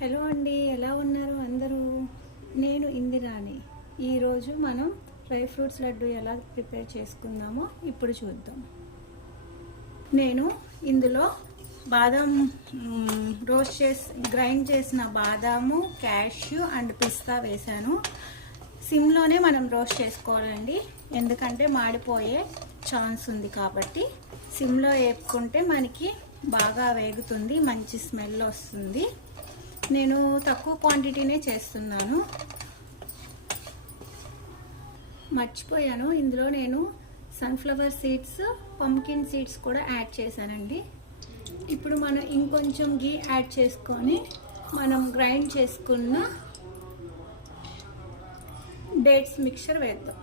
Hello అండి, ఎలా ఉన్నారు అందరూ? నేను ఇందిరాని. ఈరోజు మనం డ్రై ఫ్రూట్స్ లడ్డు ఎలా ప్రిపేర్ చేసుకుందామో ఇప్పుడు చూద్దాం. నేను ఇందులో బాదం రోస్ట్ గ్రైండ్ చేసిన బాదాము, క్యాష్యూ అండ్ పిస్తా వేసాను. సిమ్లోనే మనం రోస్ట్ చేసుకోవాలండి, ఎందుకంటే మాడిపోయే ఛాన్స్ ఉంది కాబట్టి సిమ్లో వేపుకుంటే మనకి బాగా వేగుతుంది, మంచి స్మెల్ వస్తుంది. నేను తక్కువ క్వాంటిటీనే చేస్తున్నాను. మర్చిపోయాను, ఇందులో నేను సన్ఫ్లవర్ సీడ్స్, పంకిన్ సీడ్స్ కూడా యాడ్ చేశానండి. ఇప్పుడు మనం ఇంకొంచెం గీ యాడ్ చేసుకొని మనం గ్రైండ్ చేసుకున్న డేట్స్ మిక్చర్ వేద్దాం.